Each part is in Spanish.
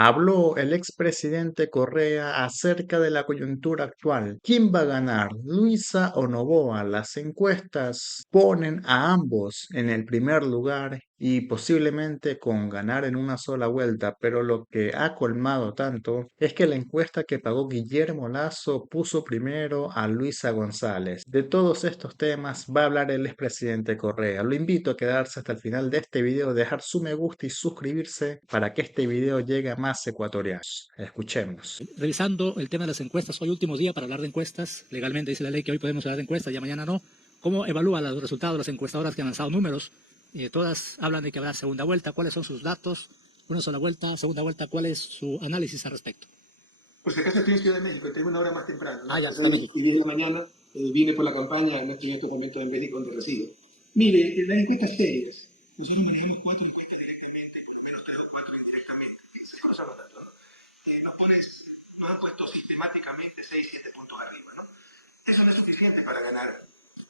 Habló el expresidente Correa acerca de la coyuntura actual. ¿Quién va a ganar, Luisa o Noboa? Las encuestas ponen a ambos en el primer lugar y posiblemente con ganar en una sola vuelta, pero lo que ha colmado tanto es que la encuesta que pagó Guillermo Lazo puso primero a Luisa González. De todos estos temas va a hablar el expresidente Correa. Lo invito a quedarse hasta el final de este video, dejar su me gusta y suscribirse para que este video llegue a más ecuatorianos. Escuchemos. Revisando el tema de las encuestas, hoy último día para hablar de encuestas, legalmente dice la ley que hoy podemos hablar de encuestas, ya mañana no. ¿Cómo evalúa los resultados de las encuestadoras que han lanzado números? Todas hablan de que habrá segunda vuelta. ¿Cuáles son sus datos? Una sola vuelta, segunda vuelta, ¿cuál es su análisis al respecto? Pues acá estoy en Ciudad de México, tengo una hora más temprano, ¿no? Ya está en México. Y 10 de la mañana vine por la campaña, no estoy en estos momentos en México donde resido. Mire, las encuestas serias, nosotros manejamos 4 encuestas directamente, por lo menos 3 o 4 indirectamente, se conocen los datos, ¿no? Nos han puesto sistemáticamente 6, 7 puntos arriba, ¿no? Eso no es suficiente para ganar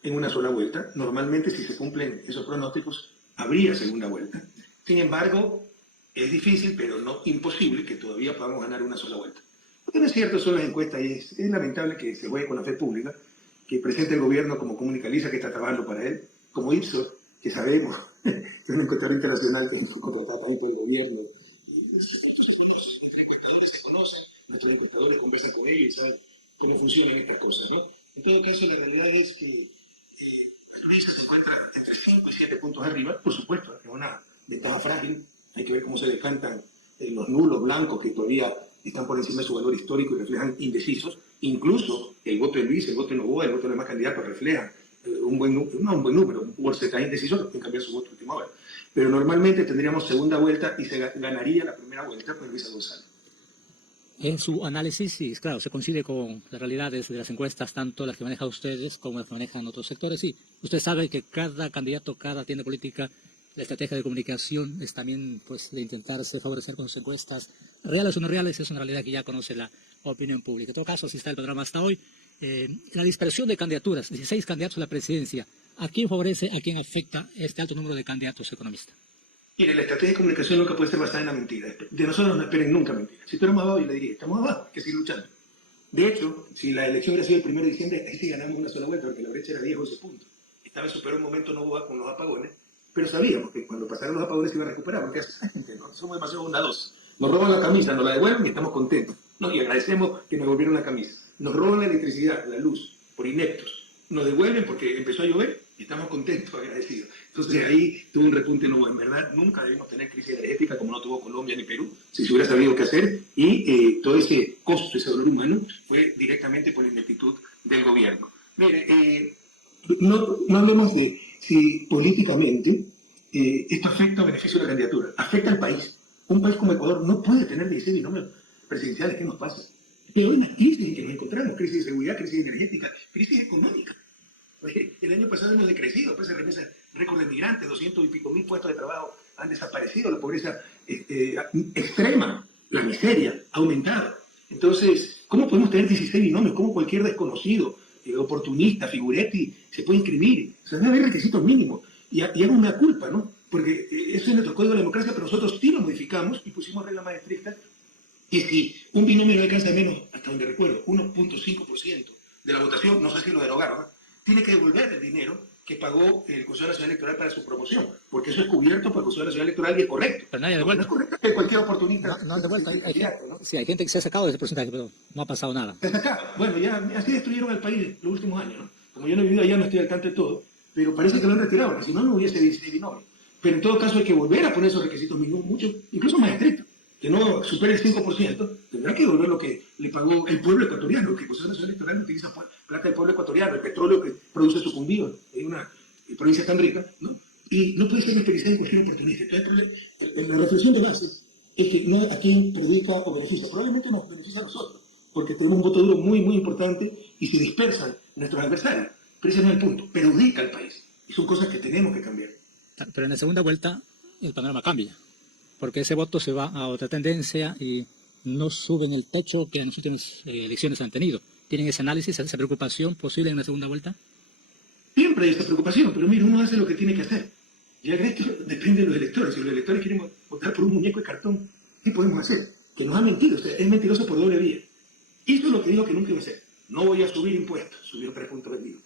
en una sola vuelta. Normalmente, si se cumplen esos pronósticos, habría segunda vuelta. Sin embargo, es difícil, pero no imposible, que todavía podamos ganar una sola vuelta. Lo que no es cierto son las encuestas y es lamentable que se juegue con la fe pública, que presente el gobierno como Comunicaliza, que está trabajando para él, como Ipsos, que sabemos, que es una encuestadora internacional que fue contratada también por el gobierno. Y estos se conocen, entre encuestadores se conocen, nuestros encuestadores conversan con ellos y saben cómo funcionan estas cosas, ¿no? En todo caso, la realidad es que Luisa se encuentra entre 5 y 7 puntos arriba, por supuesto, es una ventaja frágil, hay que ver cómo se decantan los nulos blancos que todavía están por encima de su valor histórico y reflejan indecisos. Incluso el voto de Luis, el voto de Noboa, el voto de los demás candidatos reflejan un buen número, no un buen número, un porcentaje indeciso que pueden cambiar su voto a última hora. Pero normalmente tendríamos segunda vuelta y se ganaría la primera vuelta con Luisa González. En su análisis, sí, claro, se coincide con las realidades de las encuestas, tanto las que manejan ustedes como las que manejan otros sectores. Sí, usted sabe que cada candidato, cada tienda política, la estrategia de comunicación es también pues, de intentarse favorecer con sus encuestas, reales o no reales, es una realidad que ya conoce la opinión pública. En todo caso, así está el panorama hasta hoy. La dispersión de candidaturas, 16 candidatos a la presidencia, ¿a quién favorece, a quién afecta este alto número de candidatos economistas? Mire, la estrategia de comunicación nunca puede ser basada en la mentira. De nosotros no esperen nunca mentiras. Si tuviéramos abajo, yo le diría, estamos abajo, hay que seguir luchando. De hecho, si la elección hubiera sido el 1 de diciembre, ahí sí ganamos una sola vuelta, porque la brecha era 10 o 11 puntos. Esta vez superó un momento no hubo con los apagones, pero sabíamos que cuando pasaran los apagones se iba a recuperar, porque esa gente, ¿no? Somos demasiado bondadosos. Nos roban la camisa, nos la devuelven y estamos contentos. ¿No? Y agradecemos que nos devolvieron la camisa. Nos roban la electricidad, la luz, por ineptos. Nos devuelven porque empezó a llover y estamos contentos, agradecidos. Entonces ahí tuvo un repunte nuevo. En verdad, nunca debimos tener crisis energética como no tuvo Colombia ni Perú, si se hubiera sabido qué hacer. Y todo ese costo, ese dolor humano, fue directamente por la ineptitud del gobierno. Mire, no hablemos de si políticamente esto afecta o beneficia la candidatura. Afecta al país. Un país como Ecuador no puede tener 16 binomios presidenciales. ¿Qué nos pasa? Pero hay una crisis en que nos encontramos, crisis de seguridad, crisis energética, crisis económica. Oye, el año pasado hemos decrecido, pues se remesa récord de migrantes, 200 y pico mil puestos de trabajo han desaparecido, la pobreza extrema, la miseria ha aumentado. Entonces, ¿cómo podemos tener 16 binomios? ¿Cómo cualquier desconocido, oportunista, figuretti, se puede inscribir? O sea, debe haber requisitos mínimos. Y hago una culpa, ¿no? Porque eso es nuestro código de la democracia, pero nosotros sí lo modificamos y pusimos reglas más estrictas. Y si un binomio no alcanza menos, hasta donde recuerdo, 1.5% de la votación, no sé si lo derogaron, ¿no? Tiene que devolver el dinero que pagó el Consejo Nacional Electoral para su promoción, porque eso es cubierto por el Consejo Nacional Electoral y es correcto. Pero nadie ha devuelto. No es correcto que cualquier oportunista... No han devuelto. ¿no? Sí, hay gente que se ha sacado de ese porcentaje, pero no ha pasado nada. Se ha sacado. Bueno, ya así destruyeron al país los últimos años, ¿no? Como yo no he vivido allá, no estoy al tanto de todo, pero parece que lo han retirado, porque si no, no hubiese binomio. Pero en todo caso hay que volver a poner esos requisitos mínimos, mucho, incluso más estrictos, que no supere el 5%, tendrá que devolver lo que le pagó el pueblo ecuatoriano, que el Consejo Nacional Electoral utiliza plata del pueblo ecuatoriano, el petróleo que produce Sucumbíos en una provincia tan rica, ¿no? Y no puede ser desperdiciado en cualquier oportunista. Entonces, la reflexión de base es que no a quién perjudica o beneficia, probablemente nos beneficia a nosotros, porque tenemos un voto duro muy, muy importante y se dispersan nuestros adversarios. Pero ese no es el punto, perjudica al país. Y son cosas que tenemos que cambiar. Pero en la segunda vuelta el panorama cambia, porque ese voto se va a otra tendencia y no suben el techo que en las últimas elecciones han tenido. ¿Tienen ese análisis, esa preocupación posible en la segunda vuelta? Siempre hay esta preocupación, pero mire, uno hace lo que tiene que hacer. Ya el resto depende de los electores. Si los electores quieren votar por un muñeco de cartón, ¿qué podemos hacer? que nos ha mentido, o sea, es mentiroso por doble vía. Hizo lo que dijo que nunca iba a hacer. No voy a subir impuestos, subió 3 puntos vendidos.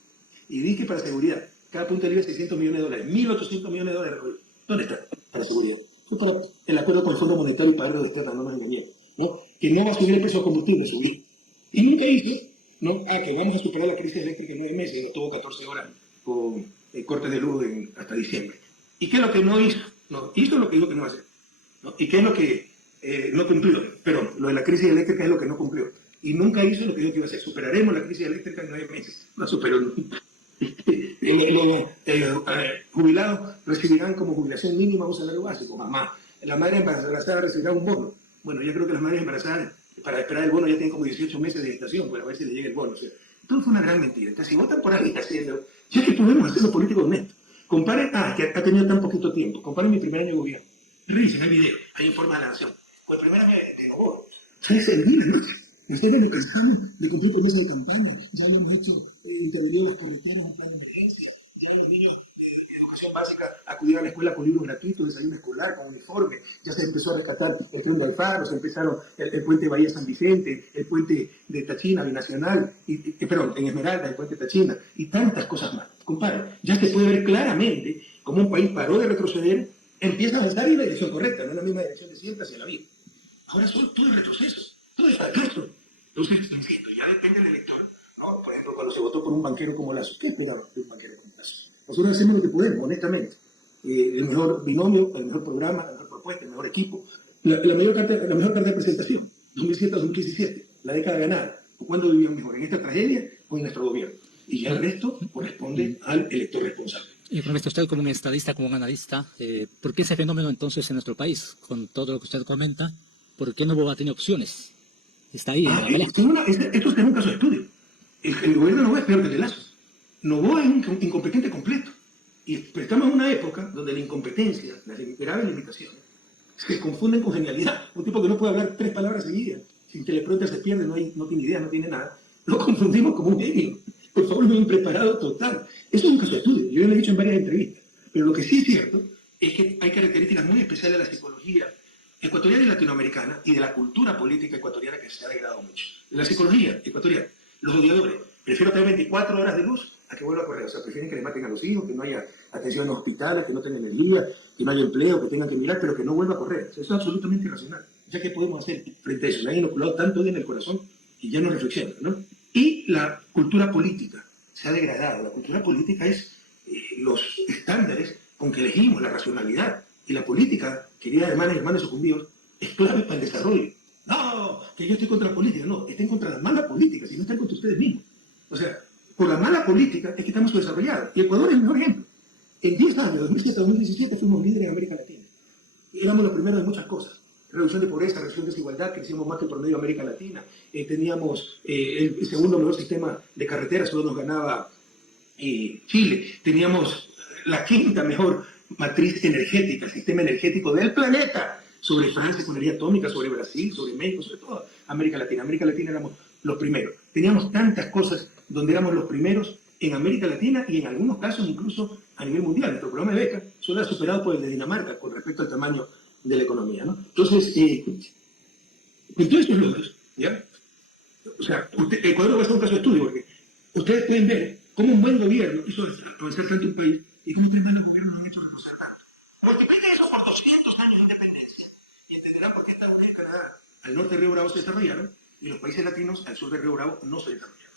Y di que para seguridad, cada punto de IVA $600 millones, $1.800 millones recogió. ¿Dónde está? Para seguridad. Fue para el acuerdo con el Fondo Monetario y para de externa, no nos engañemos, ¿no? Que no va a subir el precio de combustible, subir. Y nunca hizo, ¿no? Que vamos a superar la crisis eléctrica en 9 meses, y tuvo 14 horas con cortes de luz hasta diciembre. ¿Y qué es lo que no hizo? No, hizo lo que dijo que no iba a hacer, ¿no? ¿Y qué es lo que no cumplió? Pero lo de la crisis eléctrica es lo que no cumplió. Y nunca hizo lo que dijo que iba a hacer. Superaremos la crisis eléctrica en 9 meses. No superó nunca. Los jubilados recibirán como jubilación mínima un salario básico, mamá. La madre embarazada recibirá un bono. Bueno, yo creo que las madres embarazadas, para esperar el bono, ya tienen como 18 meses de gestación para ver si le llega el bono. O sea, todo fue una gran mentira. Entonces, si votan por alguien haciendo, ya que podemos hacerlo político honesto. Comparen, que ha tenido tan poquito tiempo. Comparen mi primer año de gobierno. Revisen el video, hay informes de la Nación. Fue el primer año de Novoa. ¿Sabes? Nosotros nos cansamos de cumplir promesas de campaña. Ya hemos hecho intervenido las carreteras, un plan de emergencia. Ya los niños de educación básica acudieron a la escuela con libros gratuitos, desayuno escolar, con uniforme. Ya se empezó a rescatar el tren de Alfaro, se empezaron el puente Bahía San Vicente, el puente de Tachina, binacional, perdón, en Esmeralda, el puente Tachina, y tantas cosas más. Compadre, ya se puede ver claramente cómo un país paró de retroceder, empieza a avanzar en la dirección correcta, no en la misma dirección de siempre hacia la vida. Ahora son todo retrocesos, todo es fracaso. Entonces, insisto, ya depende del elector, ¿no? Por ejemplo, cuando se votó por un banquero como Lazo, ¿qué esperaron de un banquero como Lazo? Nosotros hacemos lo que podemos, honestamente. El mejor binomio, el mejor programa, la mejor propuesta, el mejor equipo, la mejor carta de presentación, 2007-2017, la década ganada. ¿Cuándo vivían mejor? ¿En esta tragedia o en nuestro gobierno? Y ya el resto corresponde al elector responsable. Economista, usted como un estadista, como un analista, ¿por qué ese fenómeno entonces en nuestro país, con todo lo que usted comenta, por qué no tiene opciones? Está ahí en la palestra. Esto es un caso de estudio. El gobierno de Novoa es peor que el de Lazo. Novoa es un incompetente completo. Y estamos en una época donde la incompetencia, las graves limitaciones, se confunden con genialidad. Un tipo que no puede hablar 3 palabras seguidas, sin teleprompter se pierde, no tiene idea, no tiene nada. Lo confundimos como un genio. Por favor, un impreparado total. Eso es un caso de estudio. Yo lo he dicho en varias entrevistas. Pero lo que sí es cierto es que hay características muy especiales de la psicología ecuatoriana y latinoamericana y de la cultura política ecuatoriana que se ha degradado mucho. La psicología ecuatoriana, los odiadores, prefiero tener 24 horas de luz a que vuelva a correr. O sea, prefieren que le maten a los hijos, que no haya atención en hospitales, que no tengan energía, que no haya empleo, que tengan que mirar, pero que no vuelva a correr. O sea, eso es absolutamente irracional. Ya que podemos hacer frente a eso, le han inoculado tanto odio en el corazón y ya no reflexionan, ¿no? Y la cultura política se ha degradado. La cultura política es los estándares con que elegimos, la racionalidad. Y la política, queridas hermanas y hermanos sucumbidos, es clave para el desarrollo. No, que yo estoy contra la política. No, estén contra la mala política, si no están contra ustedes mismos. O sea, por la mala política es que estamos desarrollados. Y Ecuador es el mejor ejemplo. En 10 años, 2007 a 2017, fuimos líderes en América Latina. Y éramos los primeros de muchas cosas. Reducción de pobreza, reducción de desigualdad, crecimos más que el promedio de América Latina. Teníamos el segundo mejor sistema de carreteras, solo nos ganaba Chile. Teníamos la quinta mejor matriz energética, sistema energético del planeta, sobre Francia con energía atómica, sobre Brasil, sobre México, sobre todo América Latina. América Latina éramos los primeros. Teníamos tantas cosas donde éramos los primeros en América Latina y en algunos casos incluso a nivel mundial. Nuestro programa de beca solo era superado por el de Dinamarca con respecto al tamaño de la economía, ¿no? Entonces, con todos estos logros, ¿ya? O sea, Ecuador va a ser un caso de estudio, porque ustedes pueden ver cómo un buen gobierno hizo avanzar tanto un país y cómo tres malos gobiernos lo han hecho retroceder tanto. Multiplica eso por 200 años de independencia y entenderán por qué Estados Unidos y Canadá al norte del Río Bravo se desarrollaron y los países latinos al sur del Río Bravo no se desarrollaron.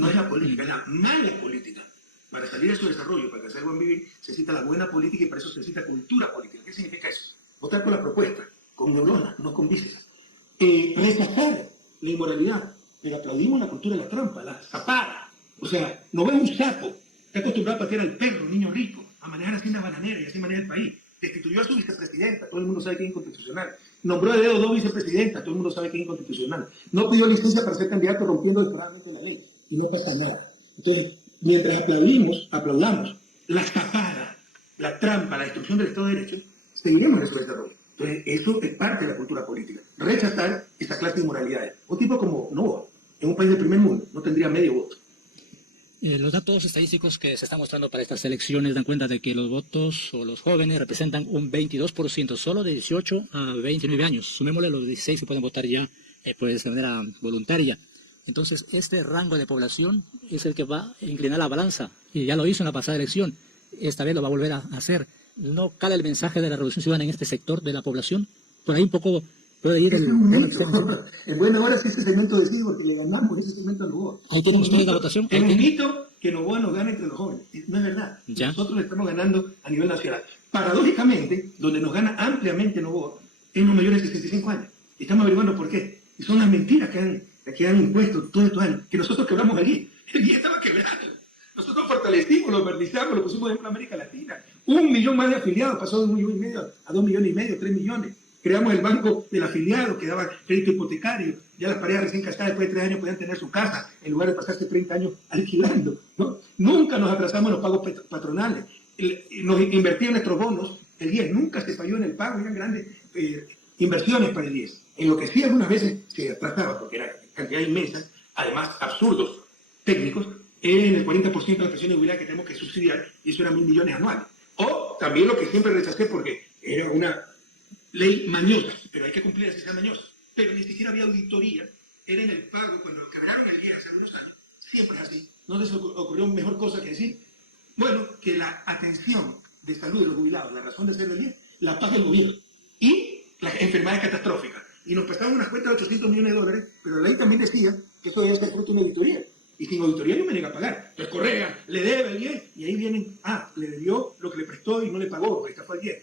No es la política, es la mala política. Para salir de su desarrollo, para alcanzar el buen vivir, se necesita la buena política y para eso se necesita cultura política. ¿Qué significa eso? Votar por la propuesta, con neuronas, no con vísceras. Rechazar la inmoralidad, pero aplaudimos la cultura de la trampa, la zapada. O sea, no ves un sapo, está acostumbrado a patear al perro, niño rico, a manejar hacienda bananera y así maneja el país. Destituyó a su vicepresidenta, todo el mundo sabe que es inconstitucional. Nombró a dedo 2 vicepresidentas, todo el mundo sabe que es inconstitucional. No pidió licencia para ser candidato rompiendo descaradamente la ley y no pasa nada. Entonces, mientras aplaudamos la zapada, la trampa, la destrucción del Estado de Derecho, seguiremos en ese desarrollo. Entonces, eso es parte de la cultura política. Rechazar esa clase de inmoralidades. Un tipo como Novoa, en un país del primer mundo, no tendría medio voto. Los datos estadísticos que se están mostrando para estas elecciones dan cuenta de que los votos o los jóvenes representan un 22%, solo de 18 a 29 años. Sumémosle los 16 que pueden votar ya pues, de manera voluntaria. Entonces, este rango de población es el que va a inclinar la balanza, y ya lo hizo en la pasada elección. Esta vez lo va a volver a hacer. ¿No cala el mensaje de la Revolución Ciudadana en este sector de la población? Por ahí un poco puede ir el... En buena hora sí ese segmento decide porque le ganamos ese segmento a Novoa. Ahí tienen ustedes la votación. Es un mito que Novoa nos gana entre los jóvenes. No es verdad. ¿Ya? Nosotros le estamos ganando a nivel nacional. Paradójicamente, donde nos gana ampliamente Novoa es los mayores de 65 años. Y estamos averiguando por qué. Y son las mentiras que han impuesto todos estos años. Que nosotros quebramos allí. El día estaba quebrado. Nosotros fortalecimos, lo modernizamos, lo pusimos en América Latina. 1 millón más de afiliados, pasó de 1,5 millones a 2,5 millones, 3 millones. Creamos el banco del afiliado que daba crédito hipotecario. Ya las parejas recién casadas después de 3 años podían tener su casa en lugar de pasarse 30 años alquilando, ¿no? Nunca nos atrasamos en los pagos patronales. Nos invertían en nuestros bonos. El IES nunca se falló en el pago. Eran grandes inversiones para el IES. En lo que sí algunas veces se atrasaba, porque era cantidad inmensa, además absurdos técnicos, en el 40% de las pensiones jubiladas que tenemos que subsidiar, y eso eran 1.000 millones anuales. O también lo que siempre rechacé porque era una ley mañosa, pero hay que cumplir así sea mañosa. Pero ni siquiera había auditoría, era en el pago, cuando quebraron el día hace algunos años, siempre es así. No les ocurrió mejor cosa que decir, bueno, que la atención de salud de los jubilados, la razón de ser del día, la paga el gobierno. Y las enfermedades catastróficas. Y nos prestaban unas cuentas de $800 millones, pero la ley también decía que eso debía ser fruto de una auditoría. Y sin auditoría yo me niego a pagar. Entonces Correa le debe el 10 y ahí vienen, le debió lo que le prestó y no le pagó, porque estafó el 10.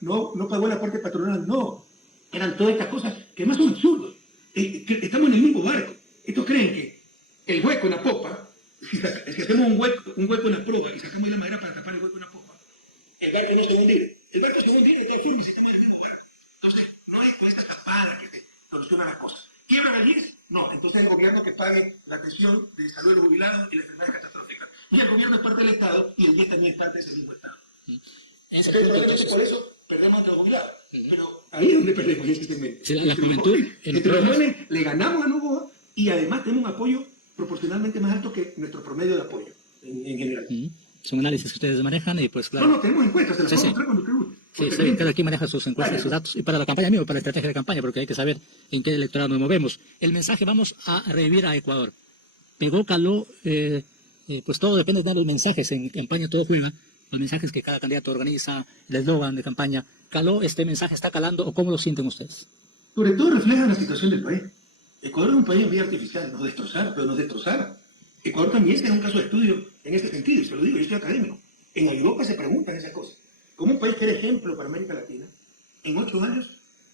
No pagó la parte patronal, no. Eran todas estas cosas que además son absurdos. Estamos en el mismo barco. Estos creen que el hueco en la popa, si hacemos un hueco en la proa y sacamos ahí la madera para tapar el hueco en la popa, el barco no se va a hundir. El barco se va a hundir de todas formas si estamos en el mismo barco. Entonces, no es con esta tapada que se solucionan las cosas. ¿Quiebran el 10? No, entonces el gobierno que pague la atención de salud de los jubilados y las enfermedades catastróficas. Y el gobierno es parte del Estado y el 10 también es parte de ese mismo Estado. Entonces, por eso perdemos ante los jubilados. Pero ahí es donde perdemos ese segmento. Sí, la juventud, entre los jóvenes le ganamos a Novoa y además tenemos un apoyo proporcionalmente más alto que nuestro promedio de apoyo en general. Son análisis que ustedes manejan y pues claro. No, tenemos encuestas, se las puedo mostrar cuando usted guste. Sí, cada quien maneja sus encuestas, sus datos. Y para la campaña mismo, para la estrategia de campaña, porque hay que saber en qué electorado nos movemos. El mensaje, vamos a revivir a Ecuador. Pegó, caló, pues todo depende de los mensajes. En campaña todo juega. Los mensajes que cada candidato organiza, el eslogan de campaña. ¿Caló este mensaje? ¿Está calando? ¿O cómo lo sienten ustedes? Sobre todo refleja la situación del país. Ecuador es un país en vía artificial. Nos destrozaron, pero nos destrozaron. Ecuador también es un caso de estudio en ese sentido, y se lo digo, yo soy académico. En Europa se preguntan esas cosas. Como un país que era ejemplo para América Latina, en 8 años,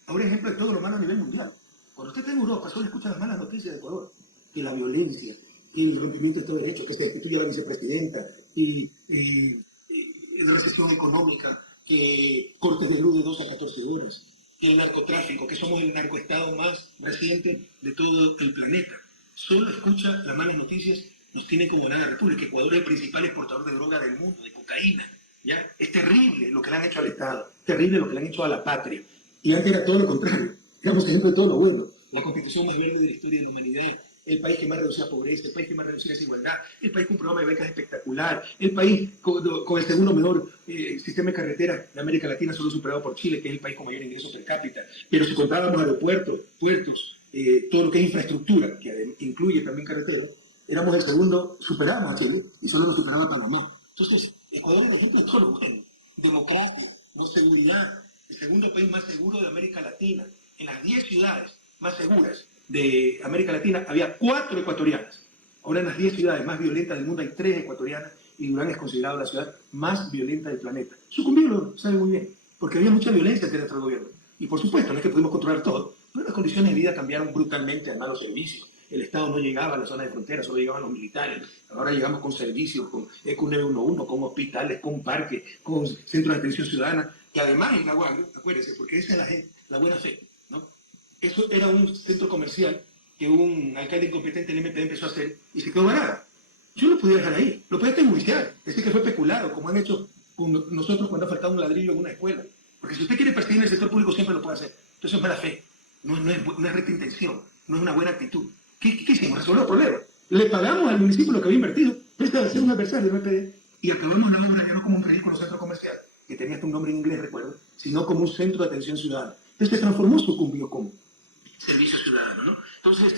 ahora es ejemplo de todo lo malo a nivel mundial. Cuando usted está en Europa, solo escucha las malas noticias de Ecuador, que la violencia, y el rompimiento de Estado de Derecho, que se destituye a la vicepresidenta, y recesión económica, que cortes de luz de 12 a 14 horas, el narcotráfico, que somos el narcoestado más reciente de todo el planeta. Solo escucha las malas noticias, nos tienen como nada república. Ecuador es el principal exportador de droga del mundo, de cocaína. ¿Ya? Es terrible lo que le han hecho al Estado, terrible lo que le han hecho a la patria. Y antes era todo lo contrario, digamos ejemplo de todo lo bueno. La constitución más verde de la historia de la humanidad, el país que más reducía pobreza, el país que más reducía desigualdad, el país con un programa de becas espectacular, el país con el segundo mejor sistema de carretera de América Latina, solo superado por Chile, que es el país con mayor ingreso per cápita. Pero si contábamos aeropuertos, puertos, todo lo que es infraestructura, que incluye también carreteras, éramos el segundo, superábamos a Chile y solo nos superaba a Panamá. Entonces, Ecuador es un ejemplo de todo lo bueno. Democracia, seguridad, el segundo país más seguro de América Latina. En las 10 ciudades más seguras de América Latina había 4 ecuatorianas. Ahora en las 10 ciudades más violentas del mundo hay 3 ecuatorianas y Durán es considerado la ciudad más violenta del planeta. Sucumbió, lo sabe muy bien, porque había mucha violencia dentro del gobierno. Y por supuesto, no es que pudimos controlar todo, pero las condiciones de vida cambiaron brutalmente, además los servicios. El Estado no llegaba a la zona de frontera, solo llegaban los militares. Ahora llegamos con servicios, con ECU 911, con hospitales, con parques, con centros de atención ciudadana, que además en Nahuatl, acuérdense, porque esa es la buena fe, ¿no? Eso era un centro comercial que un alcalde incompetente del MPD empezó a hacer y se quedó varado. Yo lo podía dejar ahí, lo podía judicial, decir que fue peculado, como han hecho con nosotros cuando ha faltado un ladrillo en una escuela. Porque si usted quiere perseguir en el sector público siempre lo puede hacer. Entonces es mala fe, no es recta intención, no es una buena actitud. ¿Qué hicimos? Resolver el problema. Le pagamos al municipio lo que había invertido Presta ser un adversario del MPD. Y acabamos la obra ya no como un ridículo centro comercial, que tenía hasta un nombre en inglés, recuerdo, sino como un centro de atención ciudadana. Entonces se transformó Sucumbío como servicio ciudadano, ¿no? Entonces,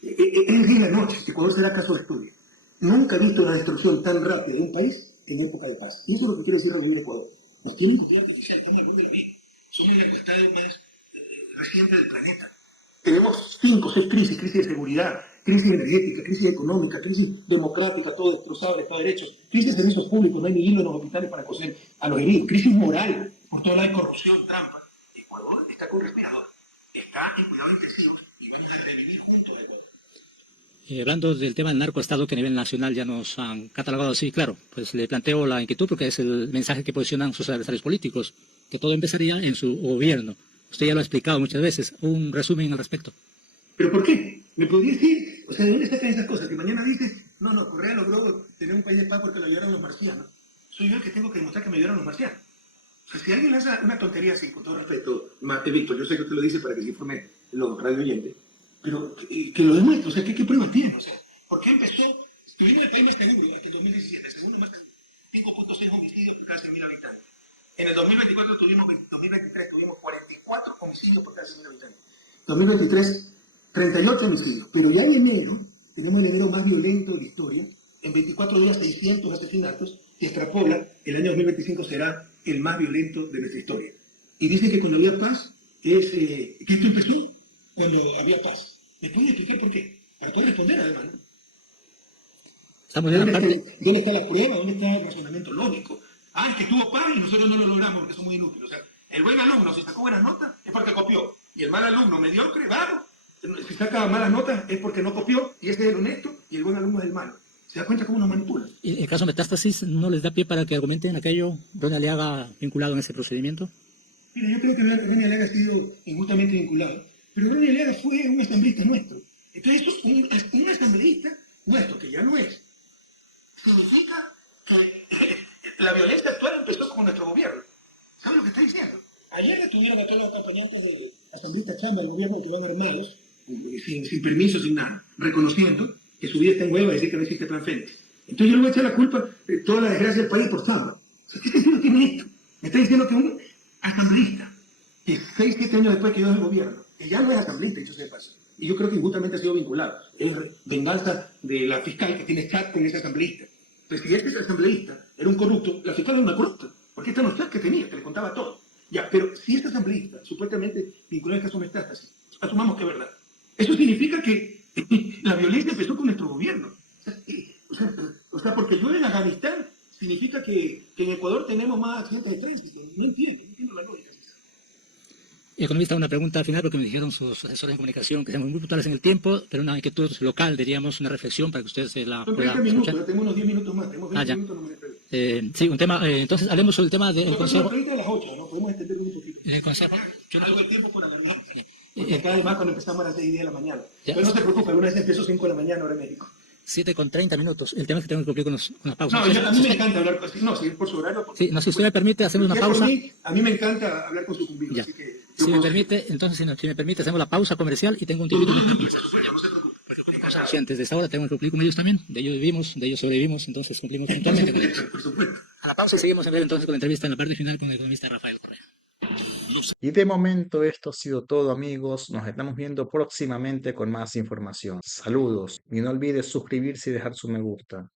es día y la noche, que Ecuador será caso de estudio. Nunca he visto una destrucción tan rápida de un país en época de paz. Y eso es lo que quiere decir revivir Ecuador. Nos tienen que artificial, estamos al borde de la vida. Somos el encuestado más reciente del planeta. Tenemos 5 o 6 crisis, crisis de seguridad, crisis energética, crisis económica, crisis democrática, todo destrozado, Estado de Derecho, crisis de servicios públicos, no hay ni hilo en los hospitales para coser a los heridos, crisis moral, por todo lado de corrupción, trampa. Ecuador está con respirador, está en cuidados intensivos y vamos a revivir juntos a Ecuador. Hablando del tema del narcoestado que a nivel nacional ya nos han catalogado así, claro, pues le planteo la inquietud porque es el mensaje que posicionan sus adversarios políticos, que todo empezaría en su gobierno. Usted ya lo ha explicado muchas veces. Un resumen al respecto. ¿Pero por qué? ¿Me podría decir? O sea, ¿de dónde sacan esas cosas? Que mañana dices, no, no, Correa logró tener un país de paz porque lo ayudaron los marcianos. Soy yo el que tengo que demostrar que me ayudaron los marcianos. O sea, si alguien lanza una tontería así, con todo respeto, Víctor, yo sé que usted lo dice para que se informe los radio oyentes, pero que lo demuestre, o sea, ¿qué pruebas tiene? O sea, ¿por qué empezó? Tuvimos el país más seguro hasta el 2017, el segundo más seguro, 5.6 homicidios por cada 100.000 habitantes. En el 2024 2023 tuvimos 44 homicidios por cada 100.000 habitantes. 2023, 38 homicidios. Pero ya en enero, tenemos el enero más violento de la historia. En 24 días, 600 asesinatos. Y extrapola, el año 2025 será el más violento de nuestra historia. Y dice que cuando había paz, que esto empezó cuando había paz. ¿Me puede explicar por qué? Para poder responder además, ¿no? Estamos en una parte... ¿Dónde está la prueba? ¿Dónde está el razonamiento lógico? Ah, es que tuvo paz y nosotros no lo logramos porque son muy inútiles. O sea, el buen alumno, si sacó buenas notas, es porque copió. Y el mal alumno, mediocre, vago, si saca malas notas, es porque no copió. Y ese es el honesto y el buen alumno es el malo. ¿Se da cuenta cómo nos manipulan? ¿Y el caso Metástasis no les da pie para que argumenten aquello Ronnie Aliaga vinculado en ese procedimiento? Mira, yo creo que Ronnie Aliaga ha sido injustamente vinculado. Pero Ronnie Aliaga fue un asambleísta nuestro. Entonces, eso es un asambleísta nuestro, que ya no es. Significa que la violencia actual empezó con nuestro gobierno. ¿Saben lo que está diciendo? Ayer estuvieron acá los acompañantes de asambleístas chamba del gobierno que van armados, sin permiso, sin nada, reconociendo que su vida está en hueva y decir que no existe plan Fénix. Entonces yo le voy a echar la culpa de toda la desgracia del país por Zamba. ¿Qué sentido tiene esto? Me está diciendo que un asambleísta, que 6, 7 años después quedó en el gobierno, que ya no es asambleísta, dicho sea de paso, y yo creo que injustamente ha sido vinculado. Es venganza de la fiscal que tiene chat con ese asambleísta. Pues si este asambleísta era un corrupto, la fiscal era una corrupta, porque esta no es chat que tenía, que le contaba todo. Ya, pero si este asambleísta, supuestamente vinculado al caso Metástasis, asumamos que es verdad, eso significa que la violencia empezó con nuestro gobierno. O sea, porque llueve en Afganistán, significa que en Ecuador tenemos más accidentes de tránsito. No entiendo la lógica. Economista, una pregunta final, porque me dijeron sus asesores de comunicación que seamos muy puntuales en el tiempo, pero una inquietud local, diríamos, una reflexión para que usted se la Son pueda 30 minutos, escuchar. tenemos unos 10 minutos más, tenemos 20 Ya. minutos, no me espero. Sí, un tema, entonces hablemos sobre el tema del Consejo. 30 a las 8, ¿no? Podemos extender un poquito. El Consejo. Algo de tiempo por alargar. Porque acá además cuando empezamos a las 6:10 de la mañana. Ya. Pero no se preocupe, alguna vez empezó 5 de la mañana ahora en México. 7:30. El tema es que tengo que cumplir con las pausas. No, a mí me encanta hablar con... No, si es por su horario... Sí, no, si usted me permite, hacemos una Ya por pausa. a mí me encanta hablar con su cumbido, Ya. así que... Si me permite, entonces, si me permite, hacemos la pausa comercial y tengo un tiempito. No se preocupe. Sí, antes de esta hora tengo que cumplir con ellos también. De ellos vivimos, de ellos sobrevivimos, entonces cumplimos puntualmente con ellos. Por supuesto. A la pausa y seguimos en breve entonces con la entrevista en la parte final con el economista Rafael Correa. Y de momento esto ha sido todo, amigos. Nos estamos viendo próximamente con más información. Saludos y no olvides suscribirse y dejar su me gusta.